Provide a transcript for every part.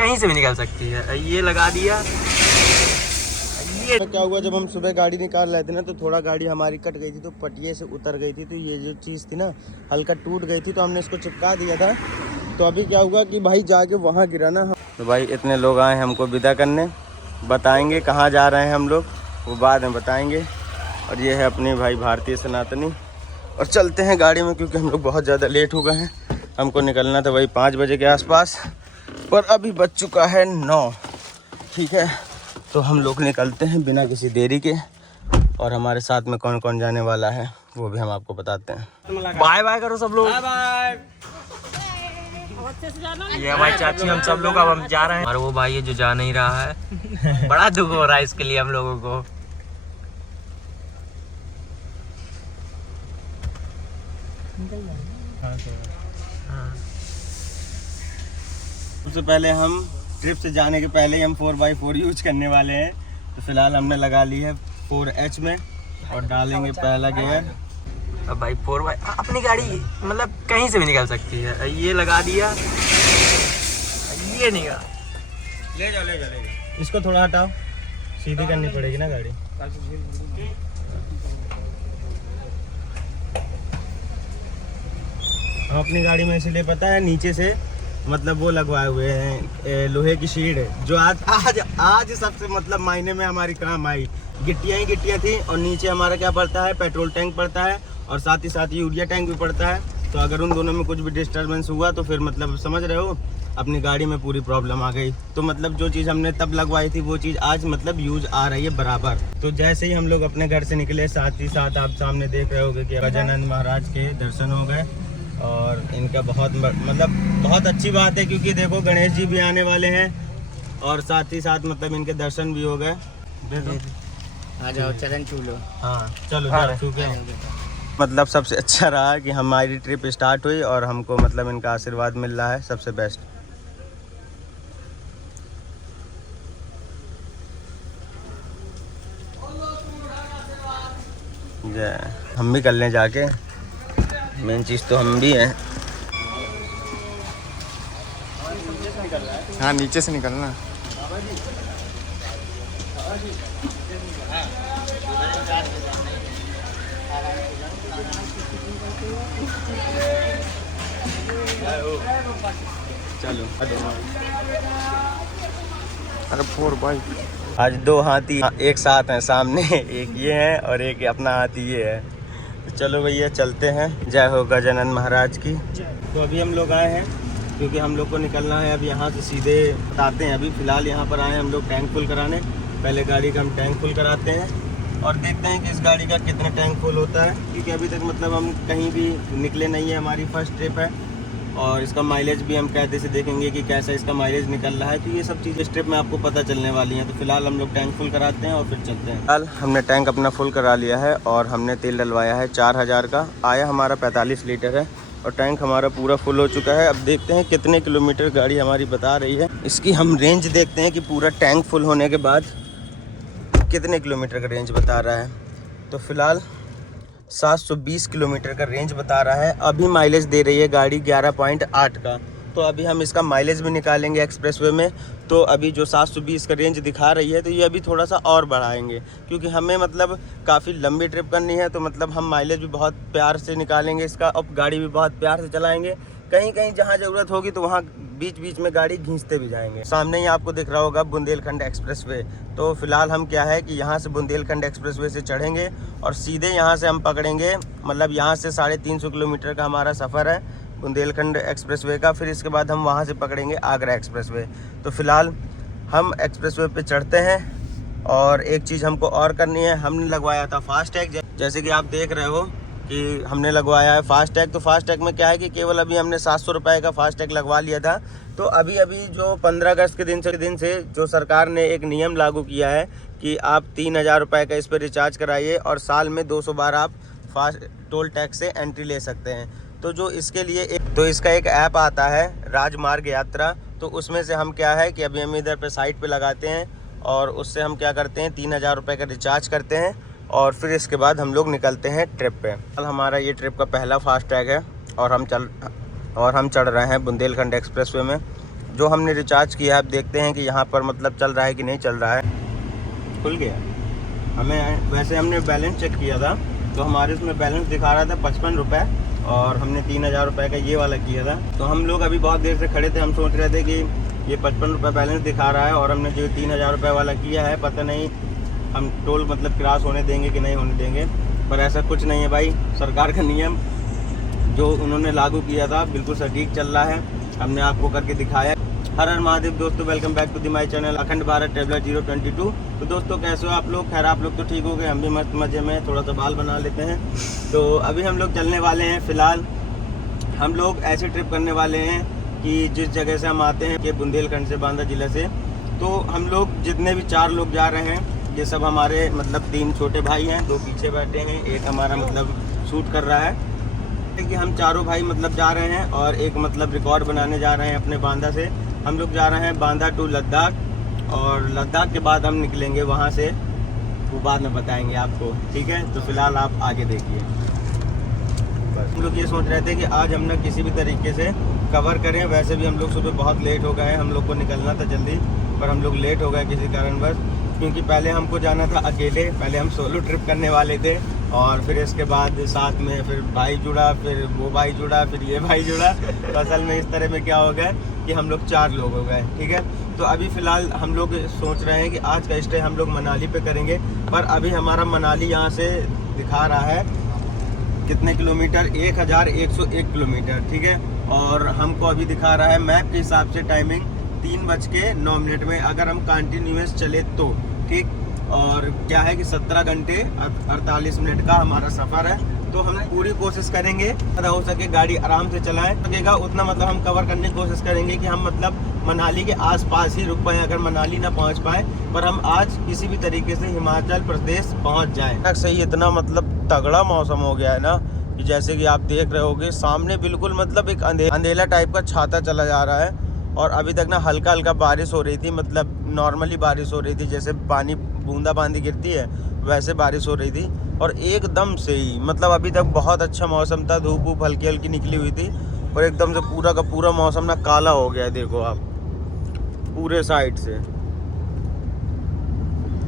कहीं से भी निकल सकती है। ये लगा दिया। ये क्या हुआ, जब हम सुबह गाड़ी निकाल रहे थे ना तो थोड़ा गाड़ी हमारी कट गई थी, तो पटिये से उतर गई थी, तो ये जो चीज़ थी ना हल्का टूट गई थी, तो हमने इसको चिपका दिया था। तो अभी क्या हुआ कि भाई जाके वहाँ गिरा ना। तो भाई इतने लोग आए हमको विदा करने, बताएंगे कहाँ जा रहे हैं हम लोग वो बाद में बताएंगे। और ये है अपनी भाई भारतीय सनातनी, और चलते हैं गाड़ी में क्योंकि हम लोग बहुत ज़्यादा लेट हो गए हैं। हमको निकलना था वही 5 बजे के आसपास, पर अभी बज चुका है 9। ठीक है, तो हम लोग निकलते हैं बिना किसी देरी के, और हमारे साथ में कौन कौन जाने वाला है वो भी हम आपको बताते हैं। बाय बाय करो सब लोग। Bye bye. ये हमारी चाची, हम सब लोग अब हम जा रहे हैं। और वो भाई है जो जा नहीं रहा है। बड़ा दुख हो रहा है इसके लिए हम लोगों को। सबसे पहले हम ट्रिप से जाने के पहले ही हम 4x4 यूज करने वाले हैं। तो फिलहाल हमने लगा ली है 4H में और डालेंगे पहला गियर। अब भाई 4x अपनी गाड़ी मतलब कहीं से भी निकल सकती है। ये लगा दिया। ये नहीं गा। ले जाओ ले जाओ ले जाओ, इसको थोड़ा हटाओ, सीधी करनी पड़ेगी ना गाड़ी। हम अपनी गाड़ी में इसीलिए पता है नीचे से मतलब वो लगवाए हुए हैं लोहे की शीट है, जो आज सबसे मतलब मायने में हमारी काम आई। गिट्टियाँ ही गिट्टियाँ थी, और नीचे हमारा क्या पड़ता है, पेट्रोल टैंक पड़ता है, और साथ ही साथ यूरिया टैंक भी पड़ता है। तो अगर उन दोनों में कुछ भी डिस्टर्बेंस हुआ तो फिर मतलब समझ रहे हो, अपनी गाड़ी में पूरी प्रॉब्लम आ गई। तो मतलब जो चीज़ हमने तब लगवाई थी वो चीज़ आज मतलब यूज आ रही है बराबर। तो जैसे ही हम लोग अपने घर से निकले, साथ ही साथ आप सामने देख रहे होगे कि गजानंद महाराज के दर्शन हो गए। और इनका बहुत मतलब बहुत अच्छी बात है, क्योंकि देखो गणेश जी भी आने वाले हैं, और साथ ही साथ मतलब इनके दर्शन भी हो गए। आ जाओ, चरण छू लो। हाँ चलो छू के। मतलब सबसे अच्छा रहा कि हमारी ट्रिप स्टार्ट हुई और हमको मतलब इनका आशीर्वाद मिल रहा है, सबसे बेस्ट। जय, हम भी कर लें जाके, मेन चीज़ तो हम भी हैं। हाँ, नीचे से निकलना। चलो अरे 4x। आज 2 हाथी एक साथ हैं सामने, एक ये है और एक अपना हाथी ये है। तो चलो भैया चलते हैं। जय हो गजानंद महाराज की। तो अभी हम लोग आए हैं क्योंकि हम लोग को निकलना है अब यहाँ से सीधे बताते हैं। अभी फ़िलहाल यहाँ पर आए हैं हम लोग टैंक फुल कराने। पहले गाड़ी का हम टैंक फुल कराते हैं और देखते हैं कि इस गाड़ी का कितना टैंक फुल होता है, क्योंकि अभी तक मतलब हम कहीं भी निकले नहीं है, हमारी फर्स्ट ट्रिप है। और इसका माइलेज भी हम कहते से देखेंगे कि कैसा इसका माइलेज निकल रहा है। तो ये सब चीज़ें इस ट्रिप में आपको पता चलने वाली हैं। तो फिलहाल हम लोग टैंक फुल कराते हैं और फिर चलते हैं। फिलहाल हमने टैंक अपना फुल करा लिया है और हमने तेल डलवाया है 4000 का। आया हमारा 45 लीटर है और टैंक हमारा पूरा फुल हो चुका है। अब देखते हैं कितने किलोमीटर गाड़ी हमारी बता रही है। इसकी हम रेंज देखते हैं कि पूरा टैंक फुल होने के बाद कितने किलोमीटर का रेंज बता रहा है। तो फिलहाल 720 किलोमीटर का रेंज बता रहा है। अभी माइलेज दे रही है गाड़ी 11.8 का। तो अभी हम इसका माइलेज भी निकालेंगे एक्सप्रेसवे में। तो अभी जो 720 का रेंज दिखा रही है तो ये अभी थोड़ा सा और बढ़ाएंगे, क्योंकि हमें मतलब काफ़ी लंबी ट्रिप करनी है। तो मतलब हम माइलेज भी बहुत प्यार से निकालेंगे इसका, और गाड़ी भी बहुत प्यार से चलाएंगे। कहीं कहीं जहाँ ज़रूरत होगी तो वहाँ बीच बीच में गाड़ी घींचते भी जाएंगे। सामने ही आपको दिख रहा होगा बुंदेलखंड एक्सप्रेसवे। तो फिलहाल हम क्या है कि यहाँ से बुंदेलखंड एक्सप्रेसवे से चढ़ेंगे और सीधे यहाँ से हम पकड़ेंगे, मतलब यहाँ से 350 किलोमीटर का हमारा सफ़र है बुंदेलखंड एक्सप्रेसवे का। फिर इसके बाद हम वहाँ से पकड़ेंगे आगरा एक्सप्रेसवे। तो फिलहाल हम एक्सप्रेसवे पे चढ़ते हैं। और एक चीज़ हमको और करनी है, हमने लगवाया था फास्टैग, जैसे कि आप देख रहे हो कि हमने लगवाया है फास्टैग। तो फास्टैग में क्या है कि केवल अभी हमने 700 रुपये का फास्टैग लगवा लिया था। तो अभी जो 15 अगस्त के दिन से जो सरकार ने एक नियम लागू किया है कि आप 3000 रुपये का इस पर रिचार्ज कराइए और साल में 200 बार आप फास्ट टोल टैक्स से एंट्री ले सकते हैं। तो जो इसके लिए इसका एक ऐप आता है राजमार्ग यात्रा। तो उसमें से हम क्या है कि अभी हम इधर पे साइट पे लगाते हैं और उससे हम क्या करते हैं 3000 रुपये का रिचार्ज करते हैं और फिर इसके बाद हम लोग निकलते हैं ट्रिप पे। कल हमारा ये ट्रिप का पहला फास्टैग है और हम चढ़ रहे हैं बुंदेलखंड एक्सप्रेसवे में। जो हमने रिचार्ज किया है, अब देखते हैं कि यहाँ पर मतलब चल रहा है कि नहीं चल रहा है। खुल गया। हमें वैसे हमने बैलेंस चेक किया था तो हमारे उसमें बैलेंस दिखा रहा था 55 रुपये और हमने 3000 रुपये का ये वाला किया था। तो हम लोग अभी बहुत देर से खड़े थे, हम सोच रहे थे कि ये 55 रुपये बैलेंस दिखा रहा है और हमने जो 3000 रुपये वाला किया है, पता नहीं हम टोल मतलब क्रॉस होने देंगे कि नहीं होने देंगे। पर ऐसा कुछ नहीं है भाई, सरकार का नियम जो उन्होंने लागू किया था बिल्कुल सटीक चल रहा है, हमने आपको करके दिखाया। हर हर महादेव दोस्तों, welcome back to the my channel Akhand Bharat traveller 022। तो दोस्तों कैसे हो आप लोग? खैर आप लोग तो ठीक हो गए, हम भी मस्त मज़े में, थोड़ा सा बाल बना लेते हैं। तो अभी हम लोग चलने वाले हैं। फ़िलहाल हम लोग ऐसी ट्रिप करने वाले हैं कि जिस जगह से हम आते हैं कि बुंदेलखंड से, बांदा जिले से, तो हम लोग जितने भी 4 लोग जा रहे हैं, ये सब हमारे मतलब 3 छोटे भाई हैं, 2 पीछे बैठे हैं, एक हमारा मतलब शूट कर रहा है कि हम चारों भाई मतलब जा रहे हैं और एक मतलब रिकॉर्ड बनाने जा रहे हैं अपने बांदा से। हम लोग जा रहे हैं बांदा टू लद्दाख और लद्दाख के बाद हम निकलेंगे वहाँ से, वो बाद में बताएंगे आपको, ठीक है? तो फिलहाल आप आगे देखिए। हम लोग ये सोच रहे थे कि आज हम ना किसी भी तरीके से कवर करें। वैसे भी हम लोग सुबह बहुत लेट हो गए, हम लोग को निकलना था जल्दी, पर हम लोग लेट हो गए किसी कारणवश, क्योंकि पहले हमको जाना था अकेले, पहले हम सोलो ट्रिप करने वाले थे और फिर इसके बाद साथ में फिर भाई जुड़ा, फिर वो भाई जुड़ा, फिर ये भाई जुड़ा। तो असल में इस तरह में क्या हो गया कि हम लोग 4 लोग हो गए, ठीक है? तो अभी फ़िलहाल हम लोग सोच रहे हैं कि आज का स्टे हम लोग मनाली पे करेंगे, पर अभी हमारा मनाली यहाँ से दिखा रहा है कितने किलोमीटर, 1101 किलोमीटर, ठीक है? और हमको अभी दिखा रहा है मैप के हिसाब से टाइमिंग 3:09 में, अगर हम कंटिन्यूस चले तो, ठीक। और क्या है कि 17 घंटे 48 मिनट का हमारा सफ़र है। तो हम पूरी कोशिश करेंगे जितना हो सके गाड़ी आराम से चलाएं, लगेगा उतना मतलब हम कवर करने की कोशिश करेंगे कि हम मतलब मनाली के आसपास ही रुक पाएँ, अगर मनाली ना पहुंच पाए, पर हम आज किसी भी तरीके से हिमाचल प्रदेश पहुंच जाएं। सही, इतना मतलब तगड़ा मौसम हो गया है ना कि जैसे कि आप देख रहे होगे सामने बिल्कुल मतलब एक अंधेला टाइप का छाता चला जा रहा है और अभी तक ना हल्का हल्का बारिश हो रही थी, मतलब नॉर्मली बारिश हो रही थी, जैसे पानी बूंदाबांदी गिरती है वैसे बारिश हो रही थी। और एकदम से ही मतलब अभी तक बहुत अच्छा मौसम था, धूप वूप हल्की हल्की निकली हुई थी और एकदम से पूरा का पूरा मौसम ना काला हो गया है, देखो आप पूरे साइड से।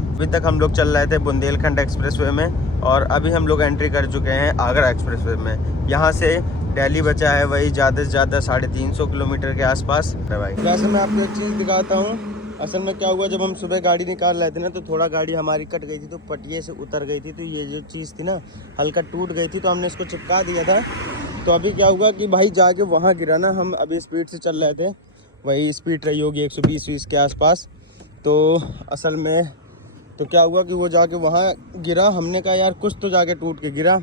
अभी तक हम लोग चल रहे थे बुंदेलखंड एक्सप्रेसवे में और अभी हम लोग एंट्री कर चुके हैं आगरा एक्सप्रेसवे में। यहाँ से दिल्ली बचा है वही ज़्यादा से ज़्यादा 350 किलोमीटर के आसपास है भाई। वैसे मैं आपको एक चीज़ दिखाता हूँ, असल में क्या हुआ, जब हम सुबह गाड़ी निकाल रहे थे ना तो थोड़ा गाड़ी हमारी कट गई थी, तो पटिये से उतर गई थी, तो ये जो चीज़ थी ना हल्का टूट गई थी, तो हमने इसको चिपका दिया था। तो अभी क्या हुआ कि भाई जाके वहाँ गिरा ना, हम अभी स्पीड से चल रहे थे, वही स्पीड रही होगी 120 के आसपास। तो असल में तो क्या हुआ कि वो जाके वहाँ गिरा, हमने कहा यार कुछ तो जाके टूट के गिरा।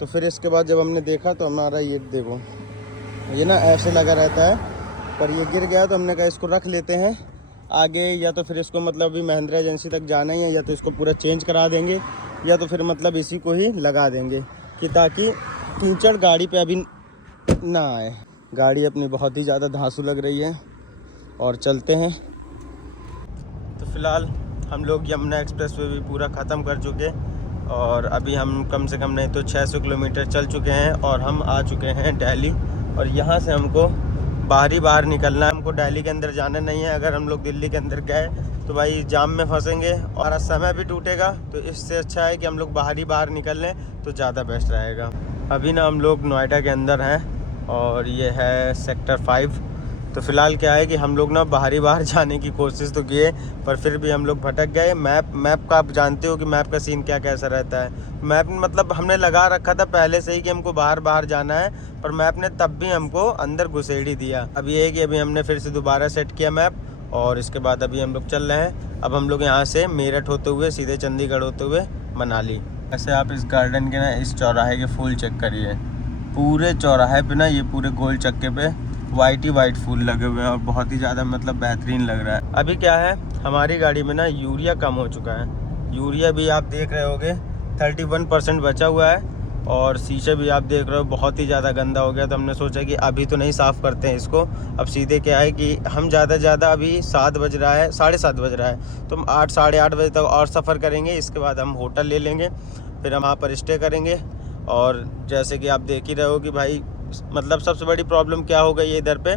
तो फिर इसके बाद जब हमने देखा तो हमारा ये देखो, ये ना ऐसे लगा रहता है, पर ये गिर गया, तो हमने कहा इसको रख लेते हैं आगे, या तो फिर इसको मतलब अभी महिंद्रा एजेंसी तक जाना ही है, या तो इसको पूरा चेंज करा देंगे, या तो फिर मतलब इसी को ही लगा देंगे कि ताकि कीचड़ गाड़ी पे अभी ना आए। गाड़ी अपनी बहुत ही ज़्यादा धांसू लग रही है और चलते हैं। तो फ़िलहाल हम लोग यमुना एक्सप्रेसवे भी पूरा ख़त्म कर चुके और अभी हम कम से कम नहीं तो 600 किलोमीटर चल चुके हैं और हम आ चुके हैं दिल्ली। और यहाँ से हमको बाहर निकलना है, हमको दिल्ली के अंदर जाना नहीं है। अगर हम लोग दिल्ली के अंदर गए तो भाई जाम में फंसेंगे और समय भी टूटेगा, तो इससे अच्छा है कि हम लोग बाहर निकल लें तो ज़्यादा बेस्ट रहेगा। अभी ना हम लोग नोएडा के अंदर हैं और ये है सेक्टर 5। तो फ़िलहाल क्या है कि हम लोग ना बाहर जाने की कोशिश तो किए, पर फिर भी हम लोग भटक गए। मैप का आप जानते हो कि मैप का सीन क्या कैसा रहता है। मैप मतलब हमने लगा रखा था पहले से ही कि हमको बाहर जाना है, पर मैप ने तब भी हमको अंदर घुसेड़ ही दिया। अब ये है कि अभी हमने फिर से दोबारा सेट किया मैप और इसके बाद अभी हम लोग चल रहे हैं। अब हम लोग यहाँ से मेरठ होते हुए सीधे चंडीगढ़ होते हुए मनाली। ऐसे आप इस गार्डन के ना इस चौराहे के फूल चेक करिए, पूरे चौराहे पे ना ये पूरे गोल चक्के पे वाइट फूल लगे हुए हैं और बहुत ही ज़्यादा मतलब बेहतरीन लग रहा है। अभी क्या है हमारी गाड़ी में ना यूरिया कम हो चुका है, यूरिया भी आप देख रहे होगे 31% बचा हुआ है और शीशे भी आप देख रहे हो बहुत ही ज़्यादा गंदा हो गया। तो हमने सोचा कि अभी तो नहीं साफ़ करते हैं इसको, अब सीधे क्या है कि हम ज़्यादा अभी 7 बज रहा है, 7:30 बज रहा है, तो हम 8 साढ़े 8 बजे तक और सफ़र करेंगे। इसके बाद हम होटल ले लेंगे, फिर हम वहाँ पर स्टे करेंगे। और जैसे कि आप देख ही रहे हो कि भाई मतलब सबसे बड़ी प्रॉब्लम क्या हो गई है इधर पे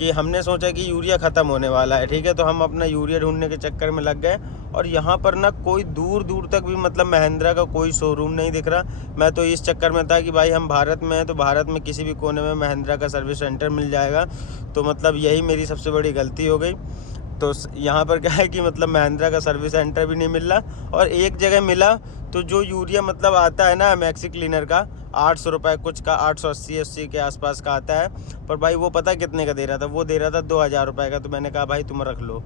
कि हमने सोचा कि यूरिया ख़त्म होने वाला है, ठीक है, तो हम अपना यूरिया ढूंढने के चक्कर में लग गए और यहाँ पर ना कोई दूर दूर तक भी मतलब महिंद्रा का कोई शोरूम नहीं दिख रहा। मैं तो इस चक्कर में था कि भाई हम भारत में हैं तो भारत में किसी भी कोने में महिंद्रा का सर्विस सेंटर मिल जाएगा, तो मतलब यही मेरी सबसे बड़ी गलती हो गई। तो यहाँ पर क्या है कि मतलब महिंद्रा का सर्विस सेंटर भी नहीं मिल रहा, और एक जगह मिला तो जो यूरिया मतलब आता है ना मैक्सी क्लीनर का 800 रुपये कुछ का, 880 के आसपास का आता है, पर भाई वो पता कितने का दे रहा था, वो दे रहा था 2000 रुपये का। तो मैंने कहा भाई तुम रख लो,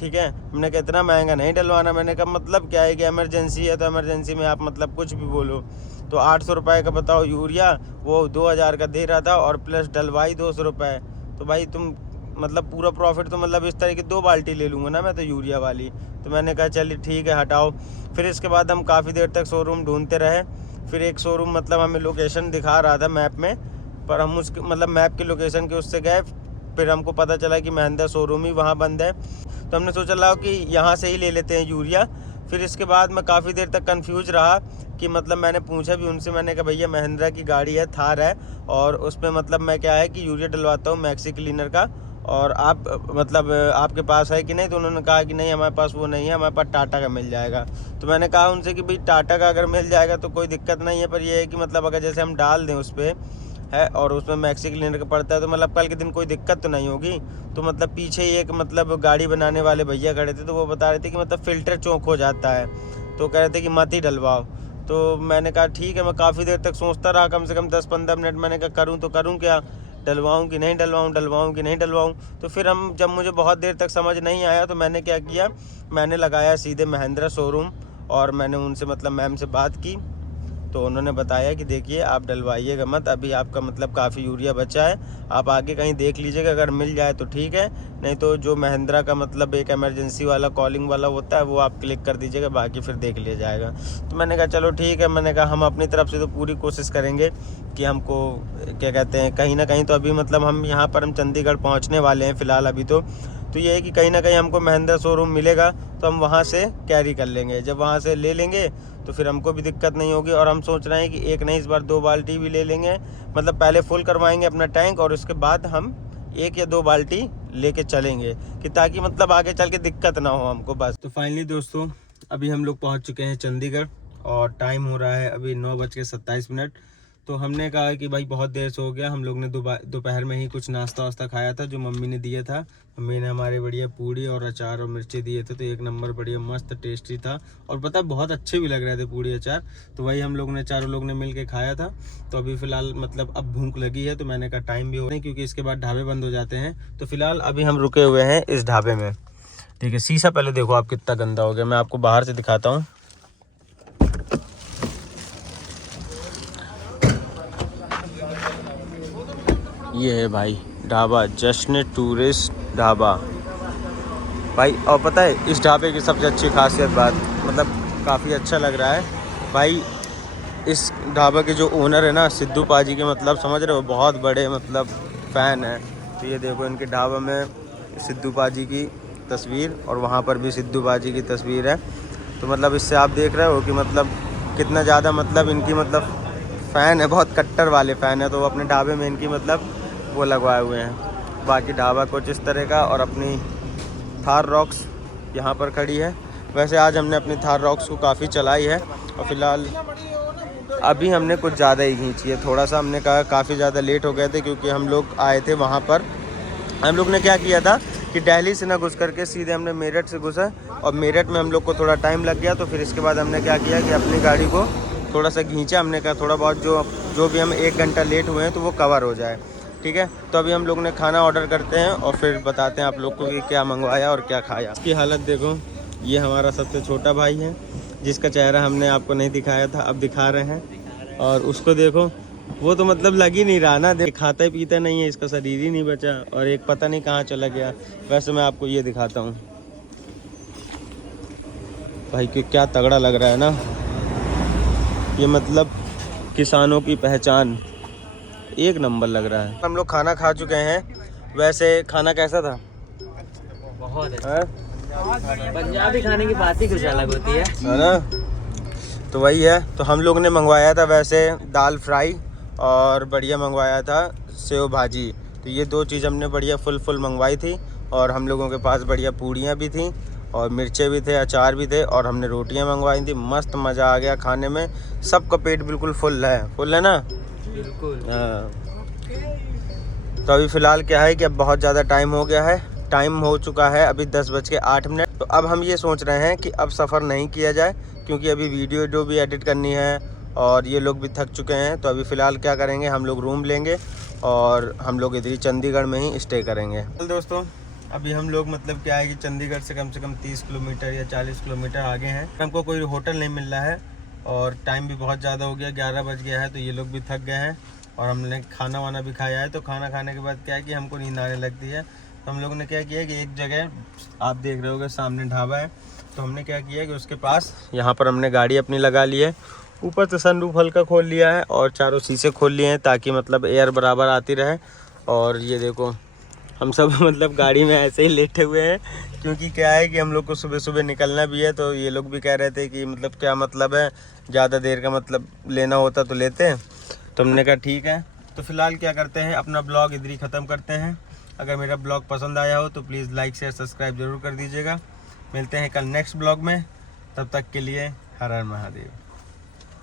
ठीक है, मैंने कहा इतना महंगा नहीं डलवाना। मैंने कहा मतलब क्या है कि इमरजेंसी है तो इमरजेंसी में आप मतलब कुछ भी बोलो। तो 800 रुपये का बताओ यूरिया, वो 2000 का दे रहा था और प्लस डलवाई 200 रुपये। तो भाई तुम मतलब पूरा प्रॉफिट तो मतलब इस तरह की 2 बाल्टी ले लूँगा ना मैं तो यूरिया वाली। तो मैंने कहा चलिए ठीक है हटाओ। फिर इसके बाद हम काफ़ी देर तक शोरूम ढूंढते रहे। फिर एक शोरूम मतलब हमें लोकेशन दिखा रहा था मैप में, पर हम उसके मतलब मैप की लोकेशन के उससे गए, फिर हमको पता चला कि महिंद्रा शोरूम ही वहाँ बंद है। तो हमने सोचा लाओ कि यहाँ से ही ले लेते हैं यूरिया। फिर इसके बाद मैं काफ़ी देर तक कंफ्यूज रहा कि मतलब मैंने पूछा भी उनसे, मैंने कहा भैया महिंद्रा की गाड़ी है, थार है, और उसमें मतलब मैं क्या है कि यूरिया डलवाता हूँ मैक्सी क्लीनर का, और आप मतलब आपके पास है कि नहीं। तो उन्होंने कहा कि नहीं हमारे पास वो नहीं है, हमारे पास टाटा का मिल जाएगा। तो मैंने कहा उनसे कि भाई टाटा का अगर मिल जाएगा तो कोई दिक्कत नहीं है, पर ये है कि मतलब अगर जैसे हम डाल दें उस पर है और उसमें मैक्सी क्लीनर का पड़ता है तो मतलब कल के दिन कोई दिक्कत तो नहीं होगी। तो मतलब पीछे ही एक मतलब गाड़ी बनाने वाले भैया खड़े थे, तो वो बता रहे थे कि मतलब फ़िल्टर चौक हो जाता है, तो कह रहे थे कि मत ही डलवाओ। तो मैंने कहा ठीक है। मैं काफ़ी देर तक सोचता रहा, कम से कम 10-15 मिनट। मैंने कहा करूँ तो करूँ क्या, डलवाऊँ कि नहीं डलवाऊँ, डलवाऊँ कि नहीं डलवाऊँ। तो फिर हम जब मुझे बहुत देर तक समझ नहीं आया तो मैंने क्या किया, मैंने लगाया सीधे महिंद्रा शोरूम और मैंने उनसे मतलब मैम से बात की। तो उन्होंने बताया कि देखिए आप डलवाइएगा मत, अभी आपका मतलब काफ़ी यूरिया बचा है, आप आगे कहीं देख लीजिएगा, अगर मिल जाए तो ठीक है, नहीं तो जो महिंद्रा का मतलब एक इमरजेंसी वाला कॉलिंग वाला होता है वो आप क्लिक कर दीजिएगा, बाकी फिर देख लिया जाएगा। तो मैंने कहा चलो ठीक है। मैंने कहा हम अपनी तरफ से तो पूरी कोशिश करेंगे कि हमको क्या कहते हैं कहीं ना कहीं तो अभी मतलब हम यहाँ पर हम चंडीगढ़ पहुँचने वाले हैं फ़िलहाल अभी तो ये है कि कहीं ना कहीं हमको महिंद्रा शोरूम मिलेगा तो हम वहाँ से कैरी कर लेंगे। जब वहाँ से ले लेंगे तो फिर हमको भी दिक्कत नहीं होगी। और हम सोच रहे हैं कि एक नहीं इस बार 2 बाल्टी भी ले लेंगे, मतलब पहले फुल करवाएंगे अपना टैंक और उसके बाद हम 1 या 2 बाल्टी लेके चलेंगे, कि ताकि मतलब आगे चल के दिक्कत ना हो हमको बस। तो फाइनली दोस्तों अभी हम लोग पहुँच चुके हैं चंडीगढ़ और टाइम हो रहा है अभी 9:27। तो हमने कहा कि भाई बहुत देर से हो गया, हम लोग ने दोपहर में ही कुछ नाश्ता वास्ता खाया था जो मम्मी ने दिया था। मम्मी ने हमारे बढ़िया पूड़ी और अचार और मिर्ची दिए थे, तो एक नंबर बढ़िया मस्त टेस्टी था, और पता बहुत अच्छे भी लग रहे थे पूड़ी अचार। तो वही हम लोग ने चारों लोग ने मिल के खाया था। तो अभी फ़िलहाल मतलब अब भूख लगी है, तो मैंने कहा टाइम भी हो नहीं क्योंकि इसके बाद ढाबे बंद हो जाते हैं। तो फिलहाल अभी हम रुके हुए हैं इस ढाबे में। ठीक है, शीशा पहले देखो आप कितना गंदा हो गया, मैं आपको बाहर से दिखाता हूँ। ये है भाई ढाबा, जश्न टूरिस्ट ढाबा भाई। और पता है इस ढाबे की सबसे अच्छी खासियत बात, मतलब काफ़ी अच्छा लग रहा है भाई, इस ढाबा के जो ओनर है ना सिद्धू पाजी के, मतलब समझ रहे हो बहुत बड़े मतलब फ़ैन है। तो ये देखो इनके ढाबा में सिद्धू पाजी की तस्वीर और वहाँ पर भी सिद्धू पाजी की तस्वीर है। तो मतलब इससे आप देख रहे हो कि मतलब कितना ज़्यादा मतलब इनकी मतलब फ़ैन है, बहुत कट्टर वाले फ़ैन है। तो वो अपने ढाबे में इनकी मतलब वो लगवाए हुए हैं। बाकी ढाबा कुछ इस तरह का, और अपनी थार रॉक्स यहाँ पर खड़ी है। वैसे आज हमने अपनी थार रॉक्स को काफ़ी चलाई है, और फिलहाल अभी हमने कुछ ज़्यादा ही खींची है। थोड़ा सा हमने कहा काफ़ी ज़्यादा लेट हो गए थे क्योंकि हम लोग आए थे वहाँ पर। हम लोग ने क्या किया था कि दिल्ली से ना घुस करके सीधे हमने मेरठ से घुसा, और मेरठ में हम लोग को थोड़ा टाइम लग गया। तो फिर इसके बाद हमने क्या किया कि अपनी गाड़ी को थोड़ा सा खींचा। हमने कहा थोड़ा बहुत जो भी हम 1 घंटा लेट हुए हैं तो वो कवर हो जाए, ठीक है। तो अभी हम लोग ने खाना ऑर्डर करते हैं और फिर बताते हैं आप लोग को कि क्या मंगवाया और क्या खाया। इसकी हालत देखो, ये हमारा सबसे छोटा भाई है जिसका चेहरा हमने आपको नहीं दिखाया था, अब दिखा रहे हैं। और उसको देखो, वो तो मतलब लग ही नहीं रहा ना, खाता ही पीता नहीं है, इसका शरीर ही नहीं बचा, और एक पता नहीं कहाँ चला गया। वैसे मैं आपको ये दिखाता हूँ भाई, कि क्या तगड़ा लग रहा है ना, ये मतलब किसानों की पहचान, एक नंबर लग रहा है। हम लोग खाना खा चुके हैं। वैसे खाना कैसा था? बहुत है? पंजाबी खाने की बात ही कुछ अलग होती है ना। तो वही है, तो हम लोग ने मंगवाया था वैसे दाल फ्राई और बढ़िया मंगवाया था सेव भाजी। तो ये 2 चीज़ हमने बढ़िया फुल मंगवाई थी। और हम लोगों के पास बढ़िया पूड़ियाँ भी थी और मिर्चे भी थे, अचार भी थे और हमने रोटियाँ मंगवाई थी। मस्त मज़ा आ गया खाने में, सबका पेट बिल्कुल फुल है ना। बिल्कुल। हाँ, तो अभी फ़िलहाल क्या है कि अब बहुत ज़्यादा टाइम हो गया है, टाइम हो चुका है अभी 10:08। तो अब हम ये सोच रहे हैं कि अब सफ़र नहीं किया जाए, क्योंकि अभी वीडियो भी एडिट करनी है और ये लोग भी थक चुके हैं। तो अभी फ़िलहाल क्या करेंगे, हम लोग रूम लेंगे और हम लोग इधर ही चंडीगढ़ में ही स्टे करेंगे। दोस्तों अभी हम लोग मतलब क्या है कि चंडीगढ़ से कम 30 किलोमीटर या 40 किलोमीटर आगे हैं। हमको कोई होटल नहीं मिल रहा है और टाइम भी बहुत ज़्यादा हो गया, 11 बज गया है। तो ये लोग भी थक गए हैं और हमने खाना वाना भी खाया है। तो खाना खाने के बाद क्या है कि हमको नींद आने लगती है। तो हम लोगों ने क्या किया कि एक जगह आप देख रहे होगे सामने ढाबा है, तो हमने क्या किया कि उसके पास यहाँ पर हमने गाड़ी अपनी लगा ली है। ऊपर से सनरूफ हल्का खोल लिया है और चारों शीशे खोल लिए हैं ताकि मतलब एयर बराबर आती रहे। और ये देखो हम सब मतलब गाड़ी में ऐसे ही लेटे हुए हैं, क्योंकि क्या है कि हम लोग को सुबह सुबह निकलना भी है। तो ये लोग भी कह रहे थे कि मतलब क्या मतलब है, ज़्यादा देर का मतलब लेना होता तो लेते हैं। तो हमने कहा ठीक है। तो फिलहाल क्या करते हैं, अपना ब्लॉग इधर ही ख़त्म करते हैं। अगर मेरा ब्लॉग पसंद आया हो तो प्लीज़ लाइक शेयर सब्सक्राइब ज़रूर कर दीजिएगा। मिलते हैं कल नेक्स्ट ब्लॉग में, तब तक के लिए हर हर महादेव।